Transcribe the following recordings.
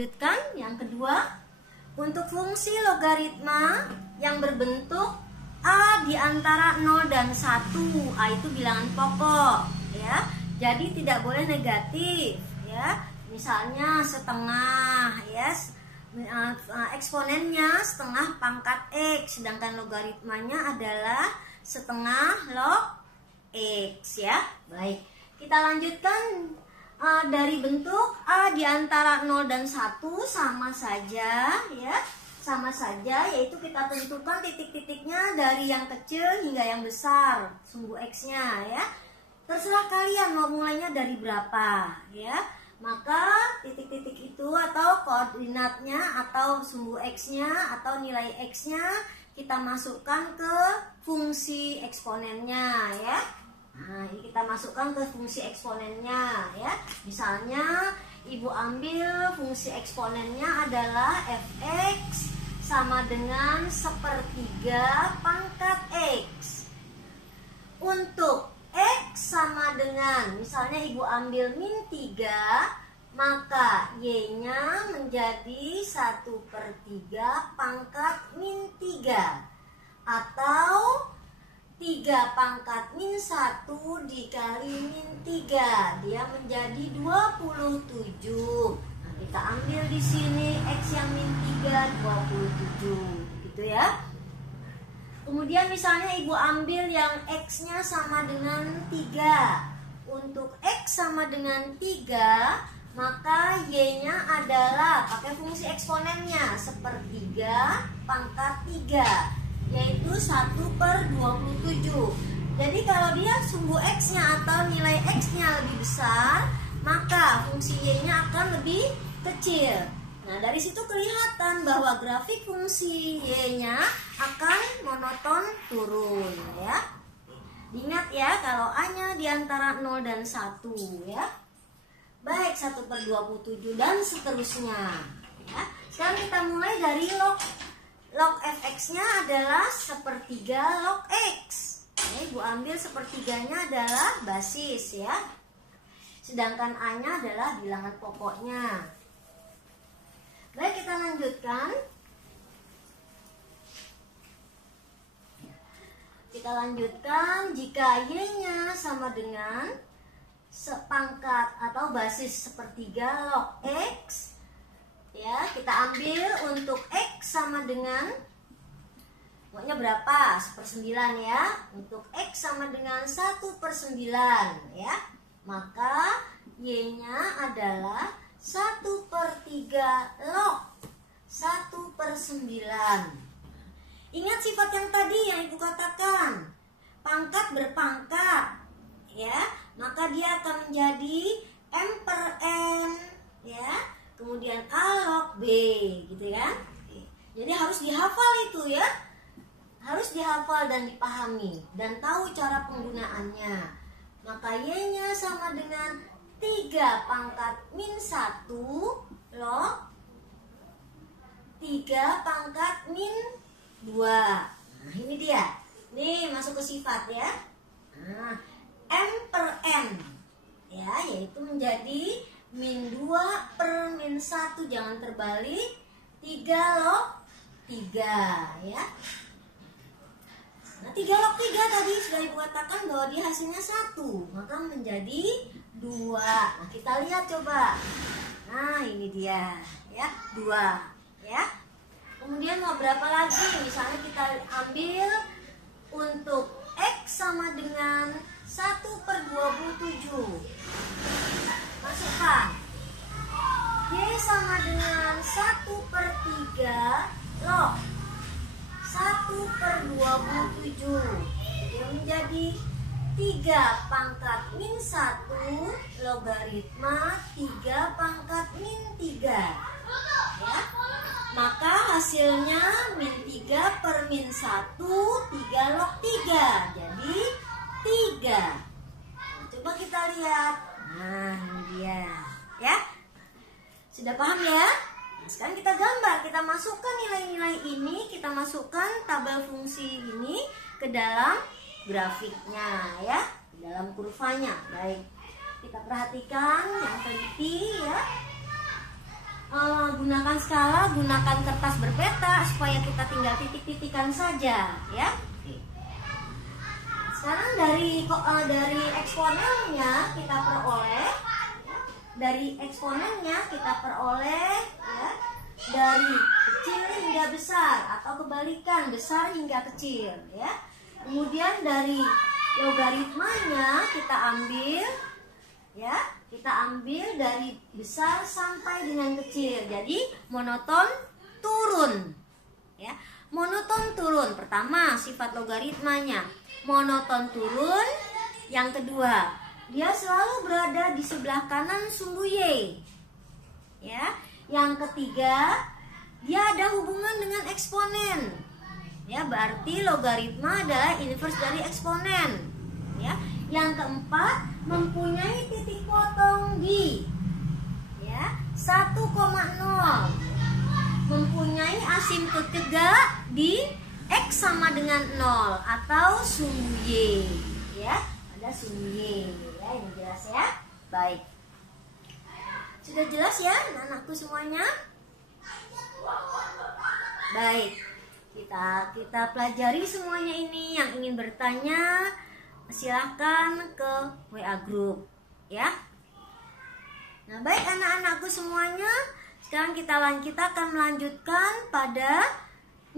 lanjutkan yang kedua. Untuk fungsi logaritma yang berbentuk A di antara 0 dan 1, A itu bilangan pokok ya. Jadi tidak boleh negatif ya. Misalnya setengah ya. Eksponennya setengah pangkat X, sedangkan logaritmanya adalah setengah log X ya. Baik, kita lanjutkan. Dari bentuk A di antara 0 dan 1 sama saja ya. Sama saja, yaitu kita tentukan titik-titiknya dari yang kecil hingga yang besar, sumbu X-nya ya. Terserah kalian mau mulainya dari berapa ya. Maka titik-titik itu atau koordinatnya atau sumbu X-nya atau nilai X-nya kita masukkan ke fungsi eksponennya ya. Nah, ini kita masukkan ke fungsi eksponennya ya. Misalnya Ibu ambil fungsi eksponennya adalah fx sama dengan 1/3 pangkat X. Untuk X sama dengan, misalnya Ibu ambil -3, maka Y-nya menjadi 1/3 pangkat -3. Atau 3 pangkat -1 dikali -3, dia menjadi 27. Nah, kita ambil di sini X yang -3 27 gitu ya. Kemudian misalnya Ibu ambil yang X-nya sama dengan 3. Untuk X sama dengan 3, maka Y-nya adalah pakai fungsi eksponennya 1/3 pangkat 3, yaitu 1/27. Jadi kalau dia sumbu X-nya atau nilai X-nya lebih besar, maka fungsi Y-nya akan lebih kecil. Nah, dari situ kelihatan bahwa grafik fungsi Y-nya akan monoton turun ya. Ingat ya, kalau A-nya di antara 0 dan 1 ya. Baik, 1/27 dan seterusnya ya. Sekarang kita mulai dari log fx-nya adalah 1/3 log x. Ibu ambil 1/3-nya adalah basis ya. Sedangkan A-nya adalah bilangan pokoknya. Baik, kita lanjutkan. Kita lanjutkan jika Y-nya sama dengan sepangkat atau basis 1/3 log x. Ya, kita ambil untuk X sama dengan, pokoknya berapa? 1/9 ya. Untuk X sama dengan 1/9 ya. Maka Y-nya adalah 1/3 log 1/9. Ingat sifat yang tadi yang Ibu katakan, pangkat berpangkat ya. Maka dia akan menjadi M/N ya. Kemudian A log B gitu ya. Jadi harus dihafal itu ya. Harus dihafal dan dipahami dan tahu cara penggunaannya. Maka Y-nya sama dengan 3 pangkat -1 log 3 pangkat -2. Nah, ini dia. Nih masuk ke sifat ya. Nah, M/N ya, yaitu menjadi -2/-1, jangan terbalik, 3 log 3 ya. Nah, 3 log 3 tadi sudah Ibu katakan bahwa dia hasilnya 1, maka menjadi 2. Nah, kita lihat coba. Nah, ini dia ya, 2 ya. Kemudian mau berapa lagi? Misalnya kita ambil untuk X sama dengan 1/27. Masukkan Y sama dengan 1/3 log 1/27. Dia menjadi 3 pangkat -1 logaritma 3 pangkat -3 ya. Maka hasilnya -3/-1, 3 log 3. Jadi 3. Coba kita lihat. Nah, ini dia ya. Sudah paham ya? Nah, sekarang kita gambar, kita masukkan nilai-nilai ini, kita masukkan tabel fungsi ini ke dalam grafiknya ya, dalam kurvanya. Baik, kita perhatikan yang teliti ya. gunakan skala, gunakan kertas berpeta supaya kita tinggal titik-titikan saja, ya. Sekarang dari eksponennya kita peroleh, ya, dari kecil hingga besar atau kebalikan besar hingga kecil, ya. Kemudian dari logaritmanya kita ambil, ya, dari besar sampai dengan kecil. Jadi monoton turun, ya. Monoton turun. Pertama, sifat logaritmanya monoton turun. Yang kedua, dia selalu berada di sebelah kanan sumbu Y, ya. Yang ketiga, dia ada hubungan dengan eksponen, ya, berarti logaritma adalah inverse dari eksponen, ya. Yang keempat, mempunyai titik potong di, ya, 1,0, mempunyai asimptot tegak di X sama dengan 0 atau sumbu Y, ya, ada sumbu Y, ya. Ini jelas, ya. Baik, sudah jelas ya anak-anakku semuanya? Baik, kita pelajari semuanya ini. Yang ingin bertanya silahkan ke WA group, ya. Nah, baik anak-anakku semuanya, sekarang kita akan melanjutkan pada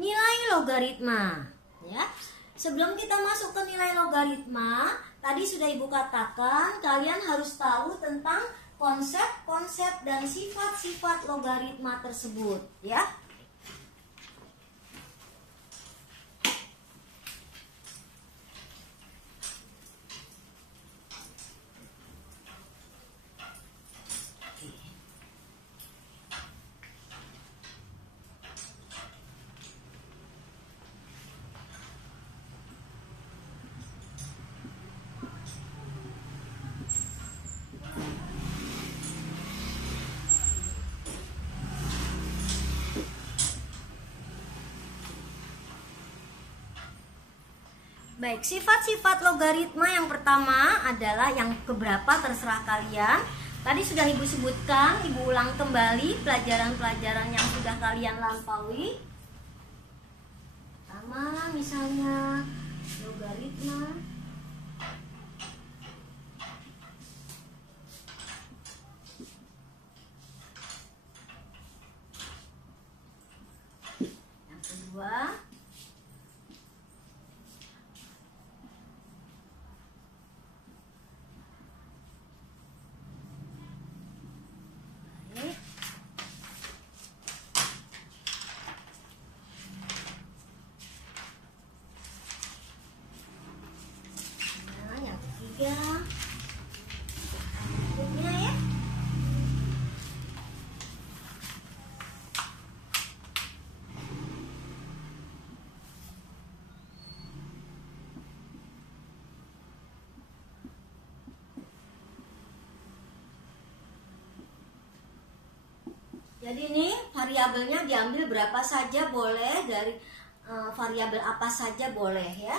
nilai logaritma, ya. Sebelum kita masuk ke nilai logaritma, tadi sudah Ibu katakan kalian harus tahu tentang konsep-konsep dan sifat-sifat logaritma tersebut, ya. Baik, sifat-sifat logaritma yang pertama adalah yang keberapa terserah kalian. Tadi sudah Ibu sebutkan, Ibu ulang kembali pelajaran-pelajaran yang sudah kalian lampaui. Pertama, misalnya logaritma yang kedua, jadi ini variabelnya diambil berapa saja boleh, dari variabel apa saja boleh, ya.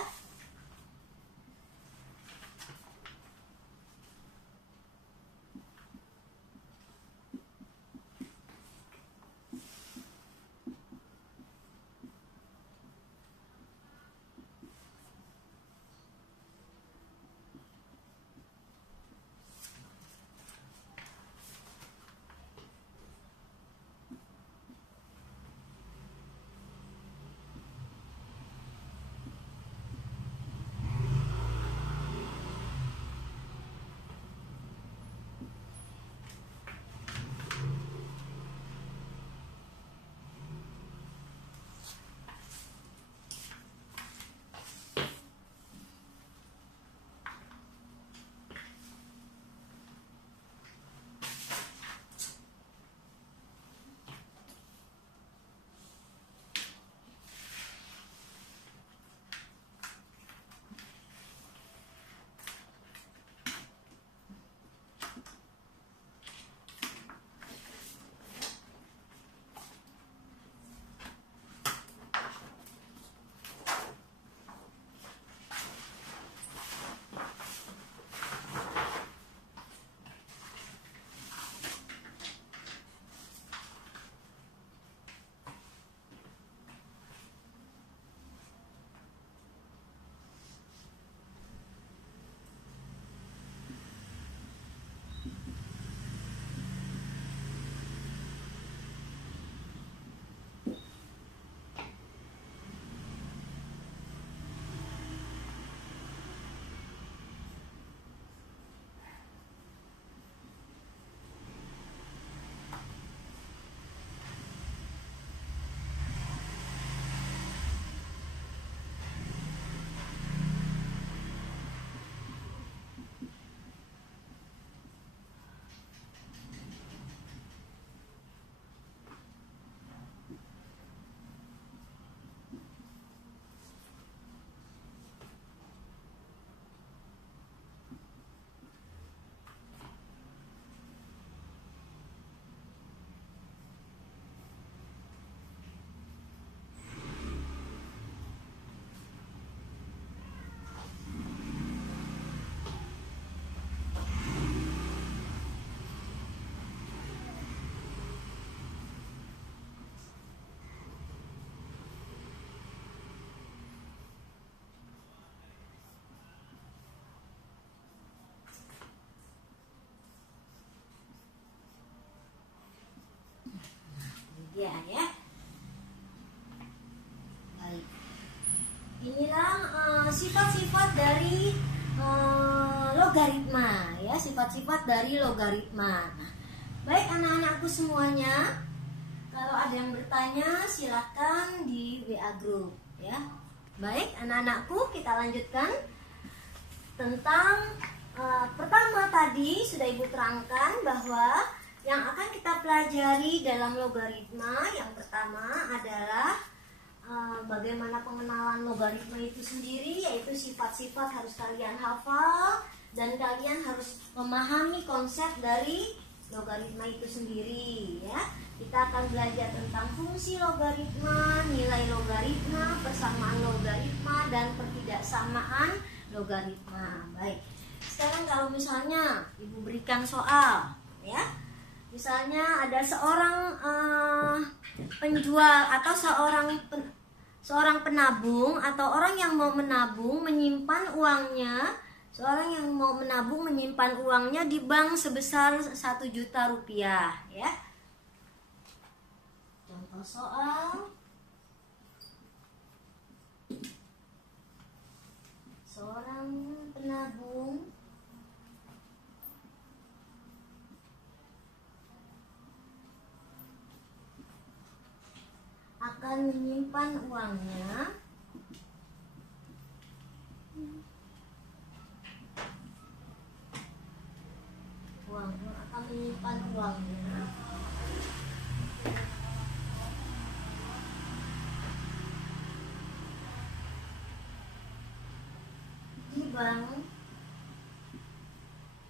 ya. Baik. Inilah sifat-sifat dari logaritma ya, sifat-sifat dari logaritma. Nah, baik anak-anakku semuanya, kalau ada yang bertanya silahkan di WA group ya. Baik anak-anakku, kita lanjutkan tentang pertama tadi sudah Ibu terangkan bahwa yang akan kita pelajari dalam logaritma yang pertama adalah bagaimana pengenalan logaritma itu sendiri, yaitu sifat-sifat harus kalian hafal dan kalian harus memahami konsep dari logaritma itu sendiri ya. Kita akan belajar tentang fungsi logaritma, nilai logaritma, persamaan logaritma, dan pertidaksamaan logaritma. Baik. Sekarang kalau misalnya Ibu berikan soal ya. Misalnya ada seorang penjual atau seorang penabung atau orang yang mau menabung menyimpan uangnya, seorang yang mau menabung menyimpan uangnya di bank sebesar 1 juta rupiah ya. Contoh soal, seorang penabung akan menyimpan uangnya di bank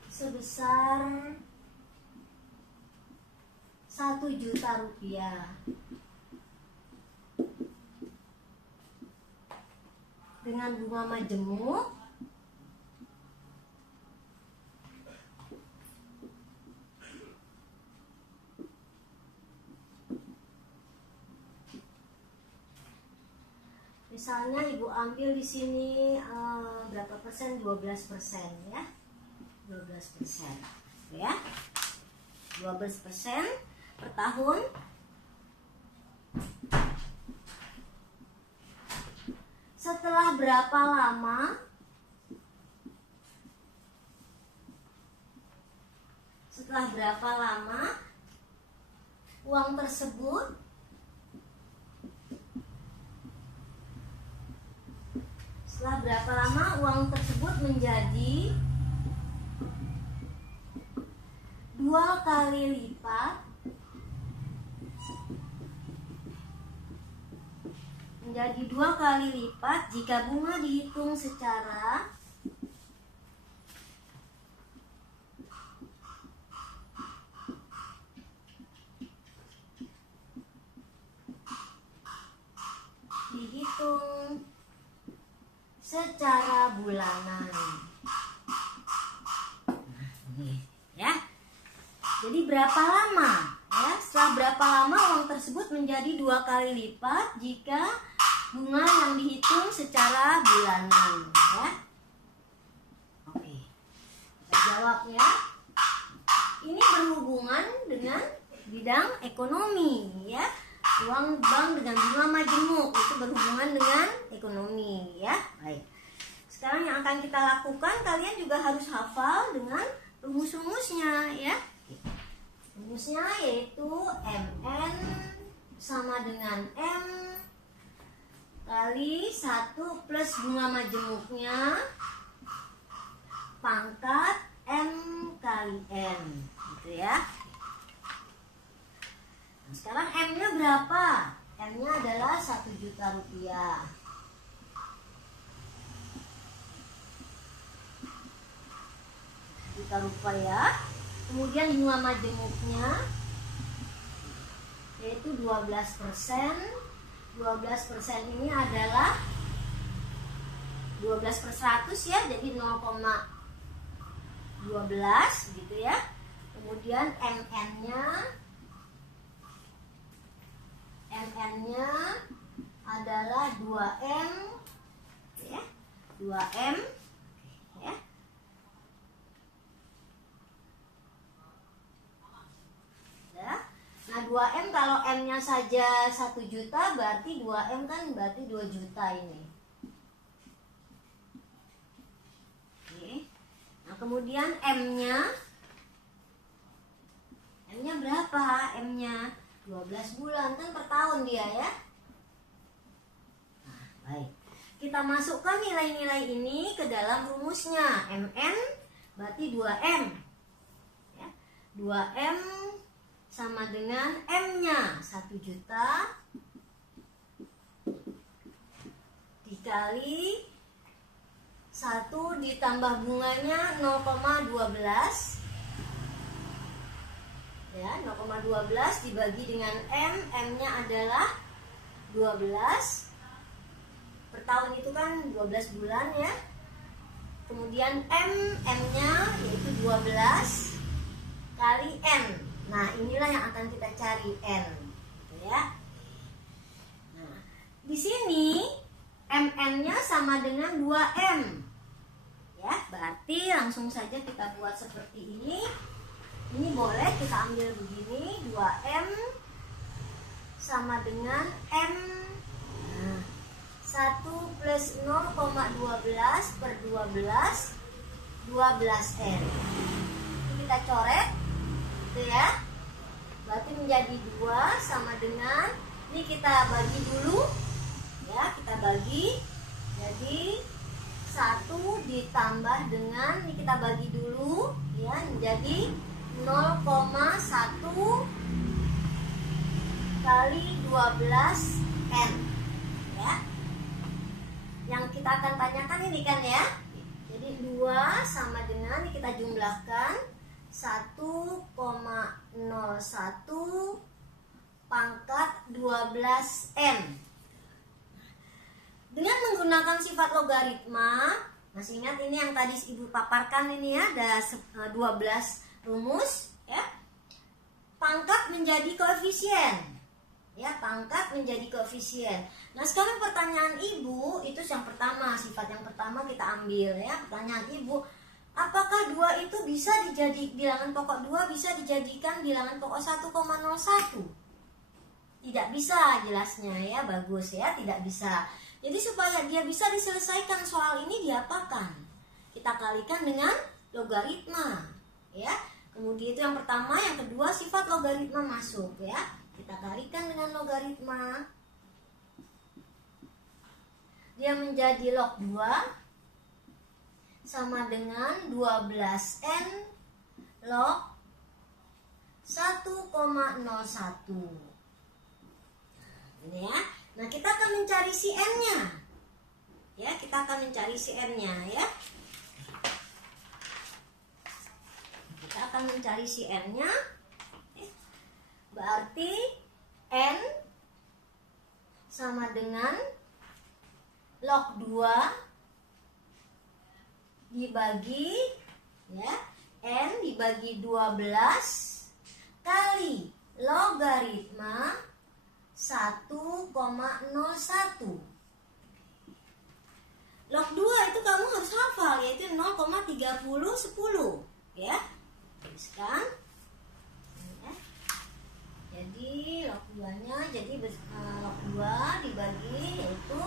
sebesar 1 juta rupiah dengan bunga majemuk misalnya Ibu ambil di sini berapa persen? 12% ya. 12% ya. 12% per tahun. Setelah berapa lama uang tersebut menjadi 2 kali lipat jika bunga dihitung secara bulanan. Ya. Jadi berapa lama? Ya, setelah berapa lama uang tersebut menjadi 2 kali lipat jika bunga yang dihitung secara bulanan, ya. Oke. Kita jawabnya. Ini berhubungan dengan bidang ekonomi, ya. Uang bank dengan bunga majemuk itu berhubungan dengan ekonomi, ya. Baik. Sekarang yang akan kita lakukan, kalian juga harus hafal dengan rumus-rumusnya, ya. Rumusnya yaitu MN sama dengan M kali 1 plus bunga majemuknya pangkat M kali N, gitu ya. Nah, sekarang M-nya berapa? M-nya adalah 1 juta rupiah. Juta rupiah. Kemudian bunga majemuknya yaitu 12%. 12% ini adalah 12/100 ya, jadi 0,12 gitu ya. Kemudian MN-nya adalah 2M ya. 2M ya. Nah, 2 2M, kalau M-nya saja 1 juta, berarti 2M kan berarti 2 juta ini. Oke. Nah, kemudian M-nya berapa? M-nya 12 bulan, kan per tahun dia ya. Nah, baik. Kita masukkan nilai-nilai ini ke dalam rumusnya. MN berarti 2M. Ya. 2M sama dengan M-nya 1 juta dikali 1 ditambah bunganya 0,12. Ya, 0,12 dibagi dengan M. M-nya adalah 12. Per tahun itu kan 12 bulan ya. Kemudian M-nya yaitu 12 kali N. Nah, inilah yang akan kita cari, N, gitu ya. Nah, di sini MN-nya sama dengan 2M. Ya, berarti langsung saja kita buat seperti ini. Ini boleh kita ambil begini, 2M sama dengan M. Nah, 1 plus 0,12 per 12, 12N. Ini kita coret, gitu ya. Berarti menjadi 2 sama dengan, ini kita bagi dulu, ya, kita bagi. Jadi 1 ditambah dengan, ini kita bagi dulu, ya, menjadi 0,1 kali 12N, ya. Yang kita akan tanyakan ini kan ya. Jadi 2 sama dengan, ini kita jumlahkan 1,01 pangkat 12N. Dengan menggunakan sifat logaritma, masih ingat ini yang tadi Ibu paparkan ini ya, ada 12 rumus ya. Pangkat menjadi koefisien. Ya, pangkat menjadi koefisien. Nah, sekarang pertanyaan Ibu itu yang pertama, sifat yang pertama kita ambil ya. Pertanyaan Ibu, apakah 2 itu bisa bilangan pokok 2 bisa dijadikan bilangan pokok 1,01? Tidak bisa jelasnya ya, bagus ya, tidak bisa. Jadi supaya dia bisa diselesaikan soal ini diapakan? Kita kalikan dengan logaritma ya. Kemudian itu yang pertama, yang kedua sifat logaritma masuk ya. Kita kalikan dengan logaritma. Dia menjadi log 2 sama dengan 12N log 1,01. Ini ya. Nah, kita akan mencari si N-nya. Ya, kita akan mencari si N-nya ya. Kita akan mencari si N-nya. Berarti N sama dengan log 2 dibagi ya, N dibagi 12 kali logaritma 1,01. Log 2 itu kamu harus hafal, yaitu 0,3010 ya. Tuliskan. Jadi log 2-nya jadi log 2 dibagi, yaitu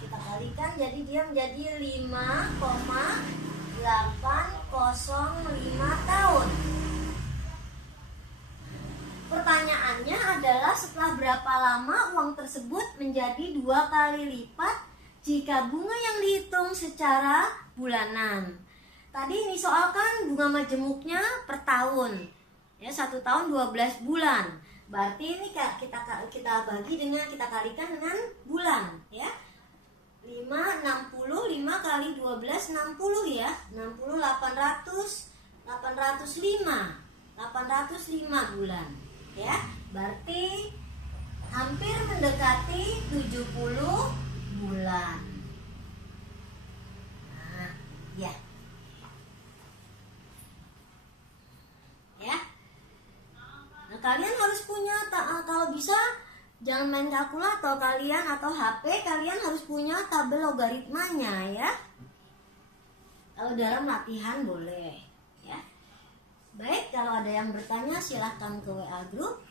kita kalikan, jadi dia menjadi 5,805 tahun. Pertanyaannya adalah setelah berapa lama uang tersebut menjadi 2 kali lipat jika bunga yang dihitung secara bulanan. Tadi ini soal kan bunga majemuknya per tahun. Ya, 1 tahun 12 bulan. Berarti ini kita bagi dengan, kita kalikan dengan bulan ya. 5 kali 12 60 ya. 60 805 bulan ya. Berarti hampir mendekati 70 bulan. Nah, ya. Ya. Nah, kalian harus punya, kalau bisa jangan main kalkulator kalian atau HP, kalian harus punya tabel logaritmanya ya. Kalau dalam latihan boleh ya. Baik, kalau ada yang bertanya silahkan ke WA group.